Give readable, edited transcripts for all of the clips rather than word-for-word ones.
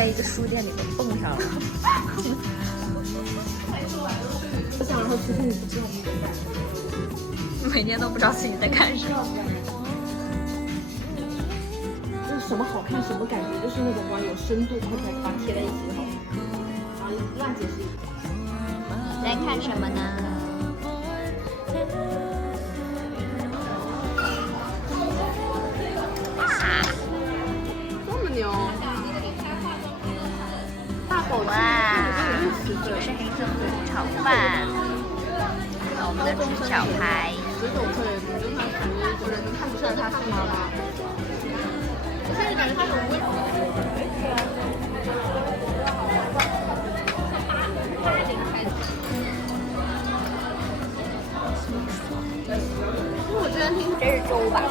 在一个书店里面蹦上了。我想说，其实你不知道你在干什么，每天都不知道自己在干什么。就是什么好看什么感觉，就是那种哇有深度，然后才把它贴在一起就好。然后乱解释一下。你在看什么呢？这么牛！大狗哇，这个是黑色虎炒饭，还有我们的猪脚排。19岁，你就算10个人都看不出来他是妈妈。我现在感觉他很温柔。我居然听，这是粥吧？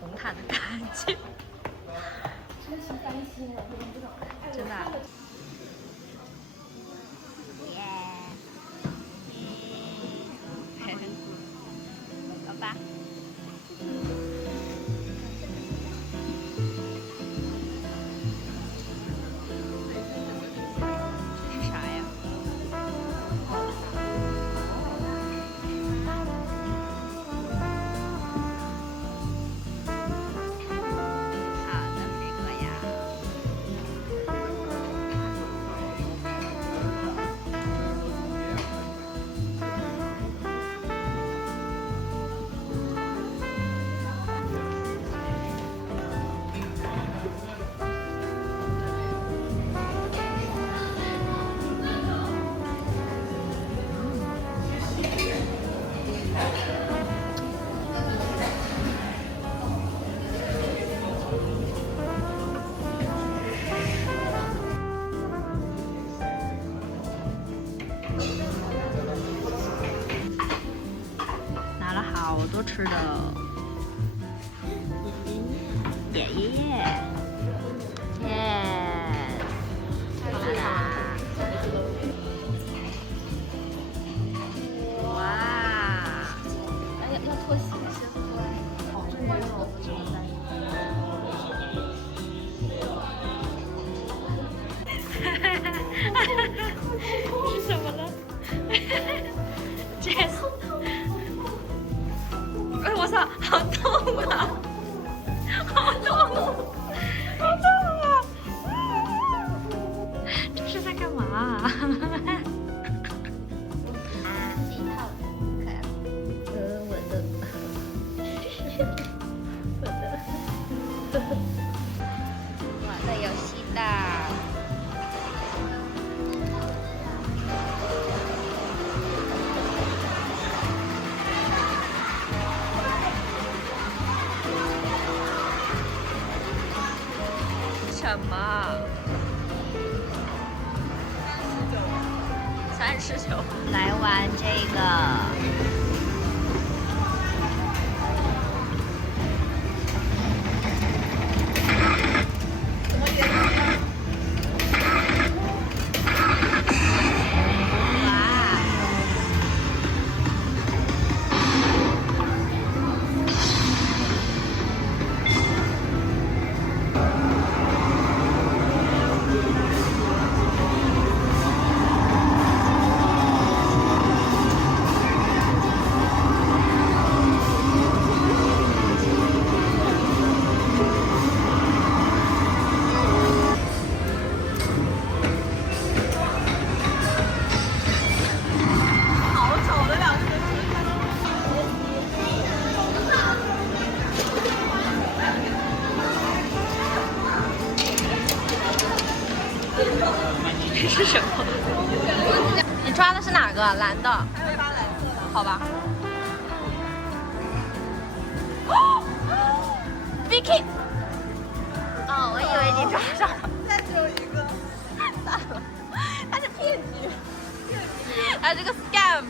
红毯的感觉，真是担心了，真的。耶，好吧。是啥呀？好的，水果呀。拿了好多吃的，耶耶耶，耶！好啦，哇！哎呀，要脱鞋先。哦，这没有，不知道在。是什么呢？Jess。哎，我操，好痛啊！好痛啊！好痛啊！这是在干嘛？自己套的，可爱。我的，我的，玩的游戏的。什么？39，来玩这个。这是什么？你抓的是哪个？蓝的。还有抓蓝色的。好吧。Vicky。哦，我以为你抓上了。现在只有一个。算了，他是骗局。他是个 scam。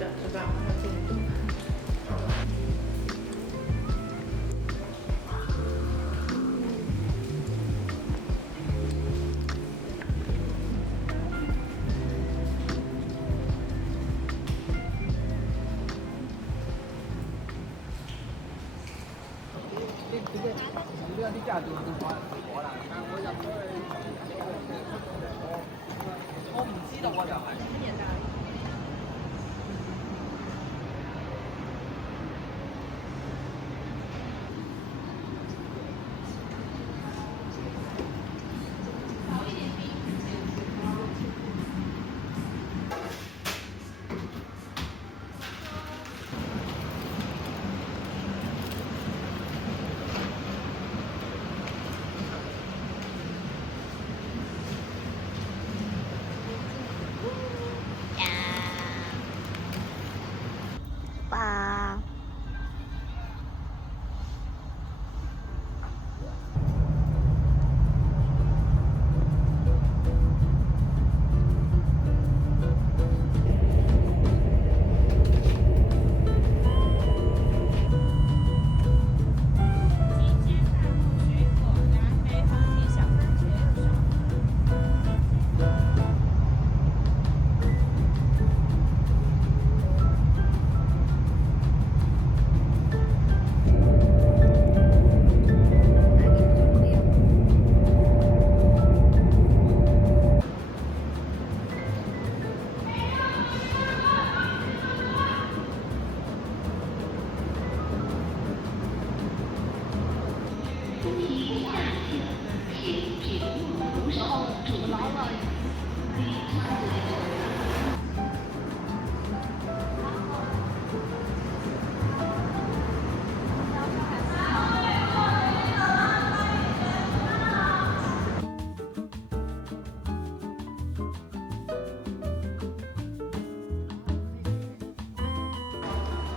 的，吃饭，还有这个。我唔知道我就係。哇！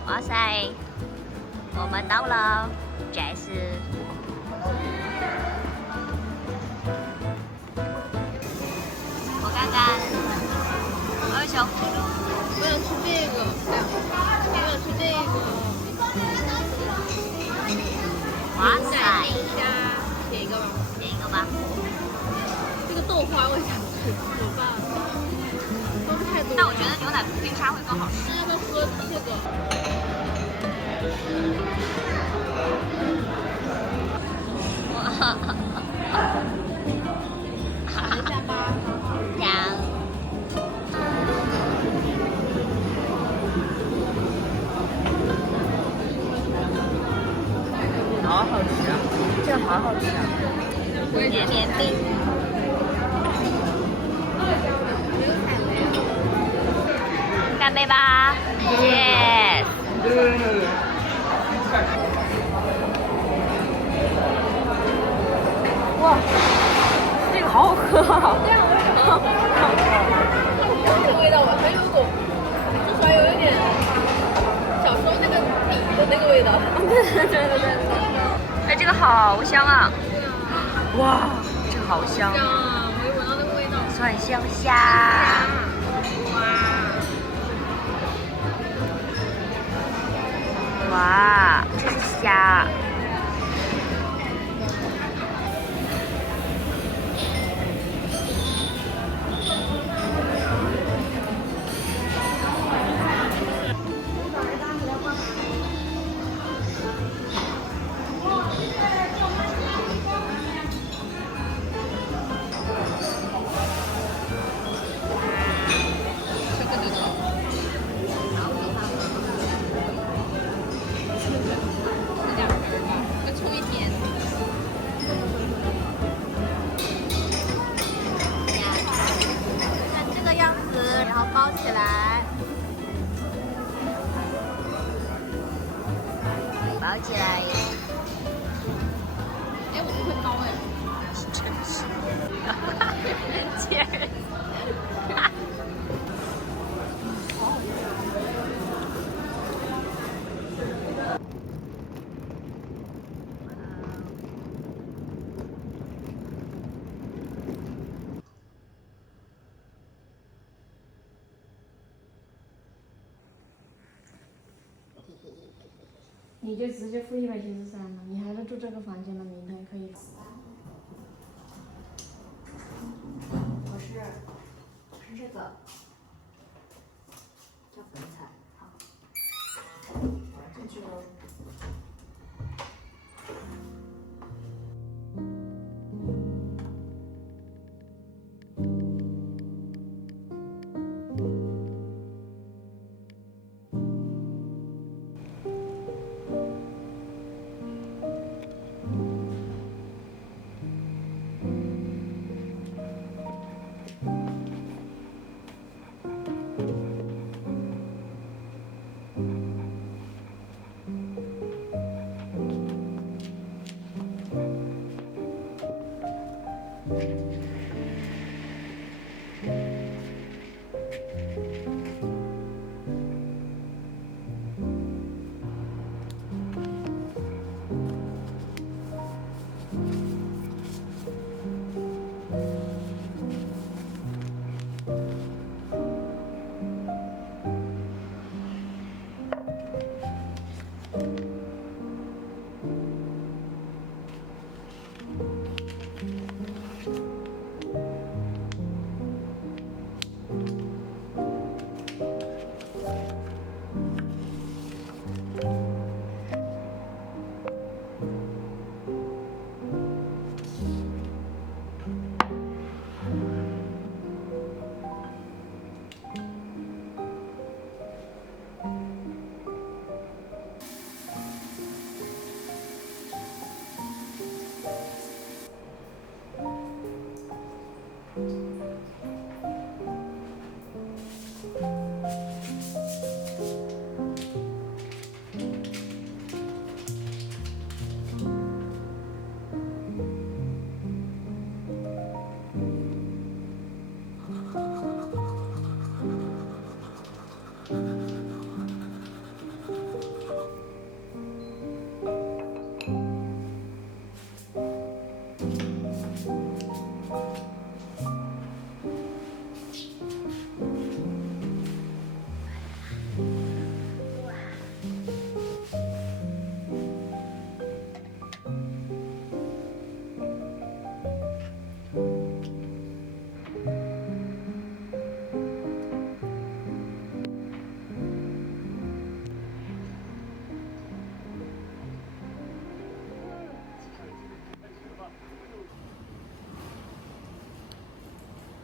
哇塞，我们到了，这是。我看看，二熊，我想吃这个，我想吃这个。哇塞，虾，点一个吧。点一个吧。这个豆花我想吃，怎么办？都是太多。但我觉得牛奶冰沙会更好吃。要不要喝这个？尝一下吧。尝。好好吃啊！这个好好吃啊！绵绵冰。干杯吧 ！Yes。哇，这个好好喝啊！这样这个味道吧，很有种，至少有一点小时候那个底的那个味道。对。哎，这个好香啊！哇，这个好香！香啊！我一闻到那个味道。蒜香虾。哇，这是虾。包起来，包起来。哎，我不会包哎，真是，贱人。你就直接付173了，你还是住这个房间了，明天可以。我是这个叫粉彩，好，进去喽。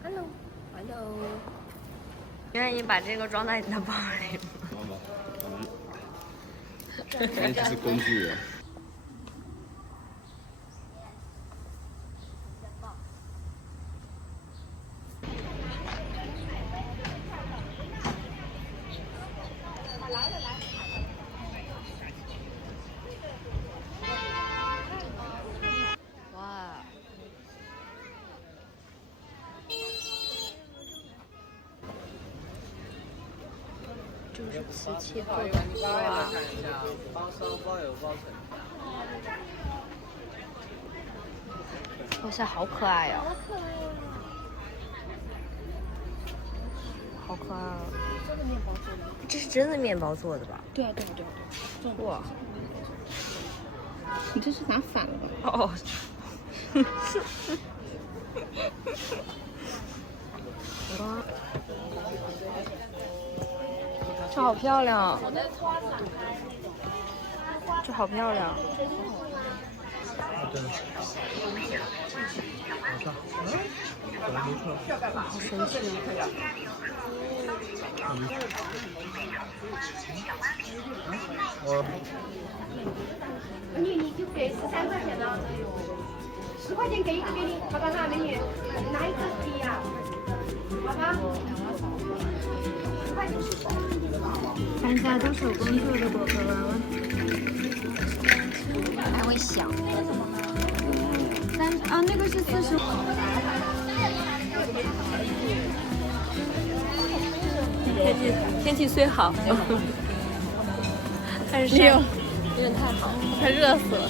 Hello，你愿意把这个装在你的包里吗？装吧，反正就是工具人。哇！这个是瓷器做的哇！看一下，包烧包邮包成。哇塞，好可爱呀、好可爱啊！真的面包做的。这是真的面包做的吧？对啊，对啊，对啊，对啊。哇！你这是拿反了吧？哦。哇！这好漂亮，这好漂亮。好神奇你就给13块钱了，10块钱给一个给你，好吧？那美女，哪一个低呀？好吧？10块钱。大家都手工做的果壳娃娃，还会响。那个是40。天气虽好，但是有点太好，快热死了。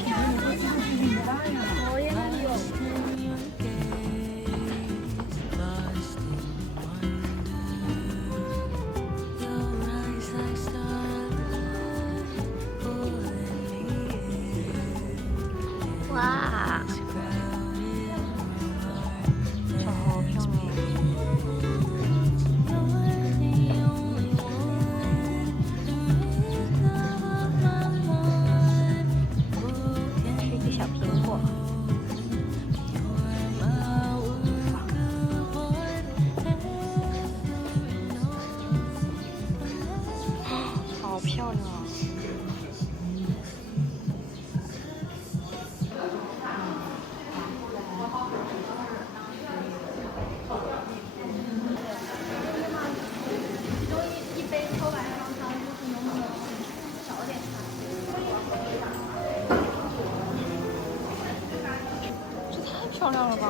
漂亮啊！一杯抽白糖汤就是能不能少点糖？这太漂亮了吧！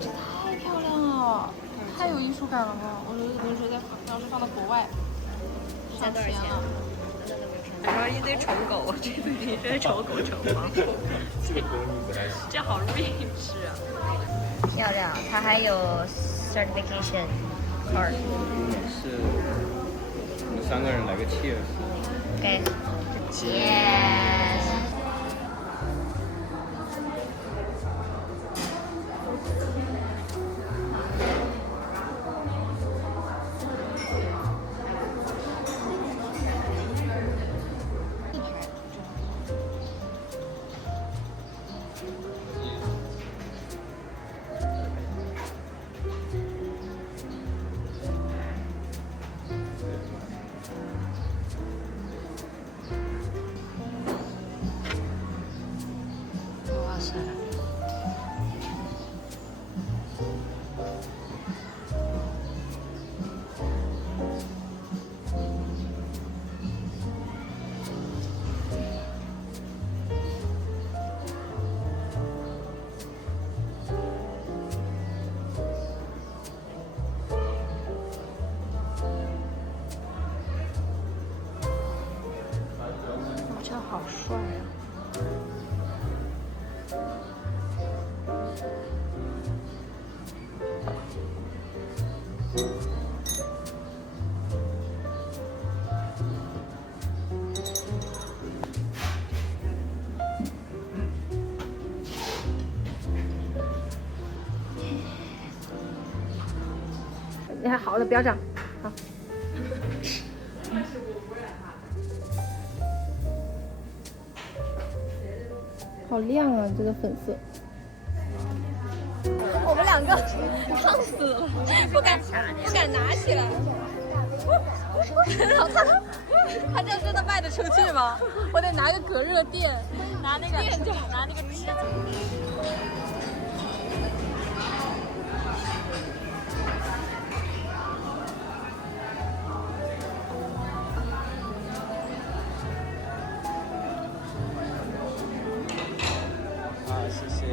这太漂亮了，太有艺术感了吧！我觉得这个东西要是放到国外，上钱了。然后一堆丑狗，这堆一堆丑狗丑猫，这个东西不太行。这好容易吃啊！漂亮，它还有 certification card。是我们3个人来个 cheers。OK， cheers。哇塞！这好帅呀！你还好了，不要这样。好。好亮啊，这个粉色。我们2个烫死了，不敢拿起来。他这样真的卖得出去吗？我得拿个隔热垫，拿那个支子。谢谢。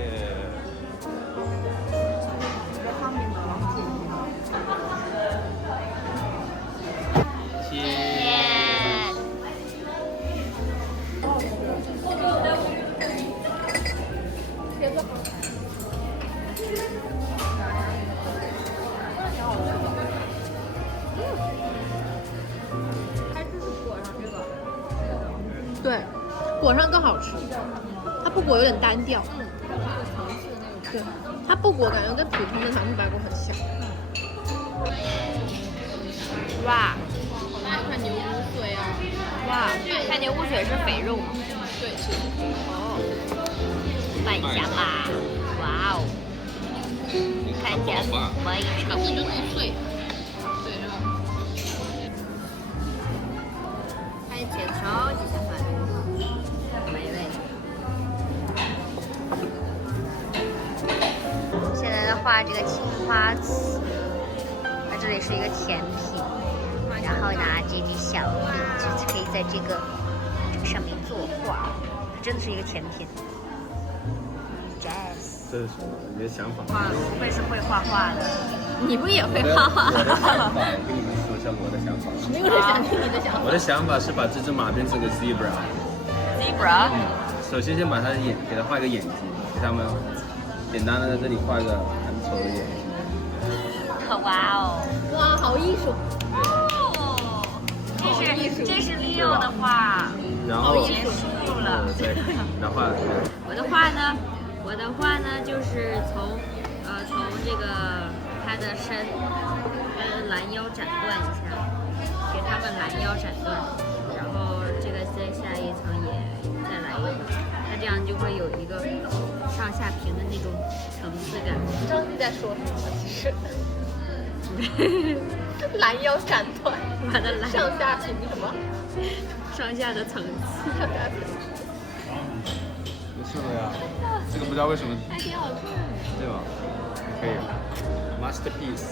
对，裹上更好吃，它不裹有点单调。对，它不裹感觉跟普通的糖醋排骨很像。哇那看牛骨髓啊！哇，看牛骨髓是肥肉吗？对，是的。哦，拌一下吧。哇哦，看起来非常这就是碎。对，然后看起来超级下饭，美味。现在在画这个青花瓷，它这里是一个甜品，然后拿这滴小粒，就可以在这个上面作画，它真的是一个甜品。Jazz， 这是什么？你的想法？哇，不愧是会画画的。你不也会画画？我的想法，我跟你们说一下我的想法。没有人想听你的想法。我的想法是把这只马变成个 zebra。Zebra？首先先把它的眼，给它画一个眼睛，看到没有？简单的在这里画一个很丑的眼睛。哇哦！哇，好艺术！哦，这是 Leo 的画，然后结束了。对，然后我的画呢就是从这个他的身，拦腰斩断一下，给他们拦腰斩断，然后这个在下一层也再来一个，它这样就会有一个上下平的那种层次感。不知道你在说什么，其实。拦腰斩断，把它拦上下平什么？上下的层次。不错的呀，这个不知道为什么，还挺好看。对吧？可以，masterpiece。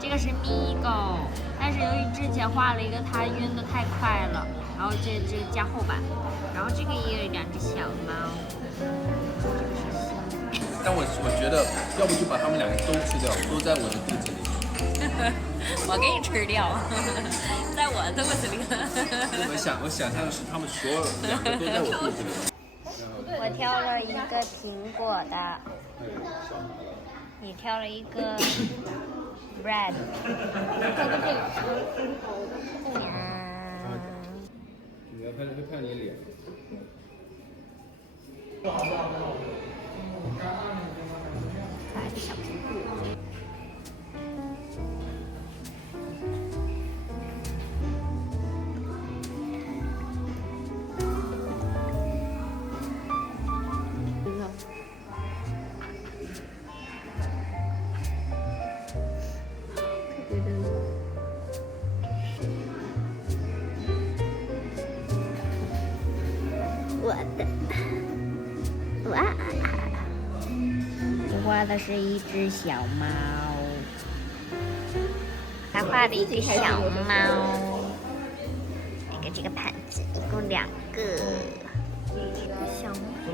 这个是咪狗，但是由于之前画了一个它晕的太快了，然后这加厚版，然后这个也有2只小猫。但我觉得，要不就把它们2个都吃掉，都在我的肚子里。我给你吃掉，在我肚子里。我想象的是他们所有2个都在我肚子里。我挑了一个苹果的，你挑了一个 red。你要拍你脸。可爱的小苹果。哇！我画的是一只小猫，还画了一只小猫。这个盘子一共2个，一个小猫，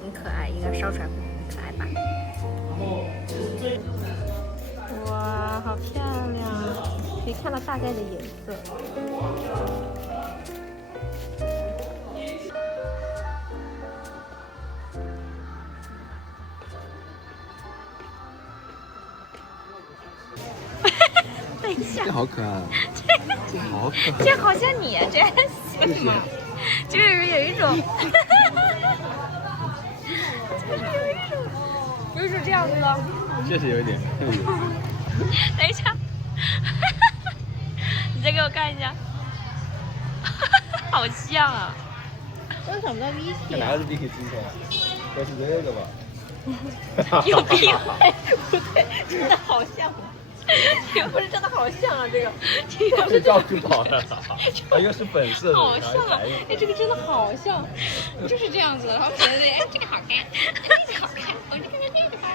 很可爱，应该烧出来会很可爱吧？哇，好漂亮！可以看到大概的颜色。等一下，这好可爱，这好可爱。这好像你，这是吗？就是有一种，就是这样子的。确实有一点。等一下，你再给我看一下，好像啊。我想不到 Vicky， 哪个是 Vicky 出的？该是这个吧？有病！不对，真的好像。这个不是真的好像啊，这个被照出跑了，一个是粉色的，好像啊！哎，这个真的好像，就是这样子。然后觉得哎，这个好看，这个好看，我就看看这个吧。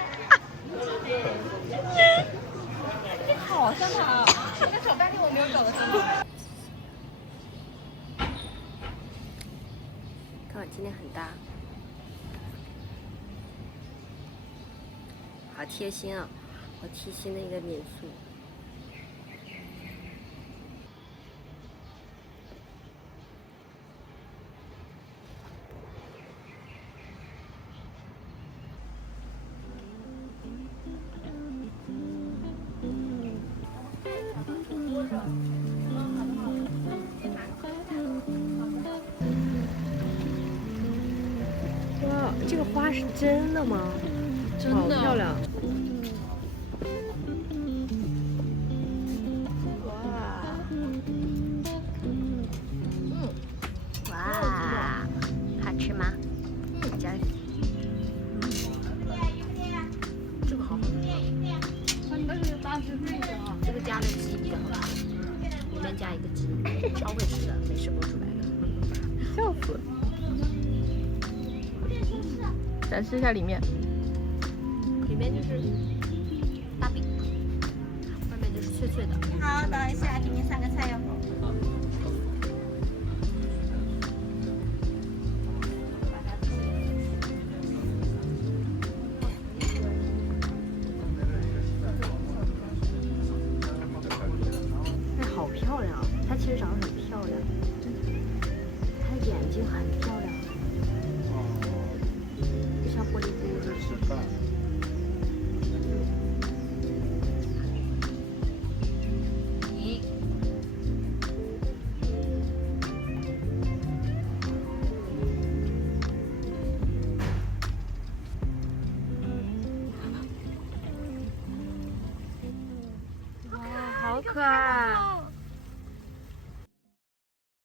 这好像它，我找半天我没有找到真的。看我今天很大，好贴心啊！好贴心的一个民宿。哇，这个花是真的吗？真的，好漂亮。哇，好吃吗？加这个好好吃。这个加了鸡比较好吃，里面加一个鸡，超会吃的，美食博主来了，笑死！展示一下里面，里面就是大饼，外面就是脆脆的。好，等一下，给您3个菜哟。哎，好漂亮啊！它其实长得很漂亮，它眼睛很漂亮，就像玻璃珠。吃饭。好可爱！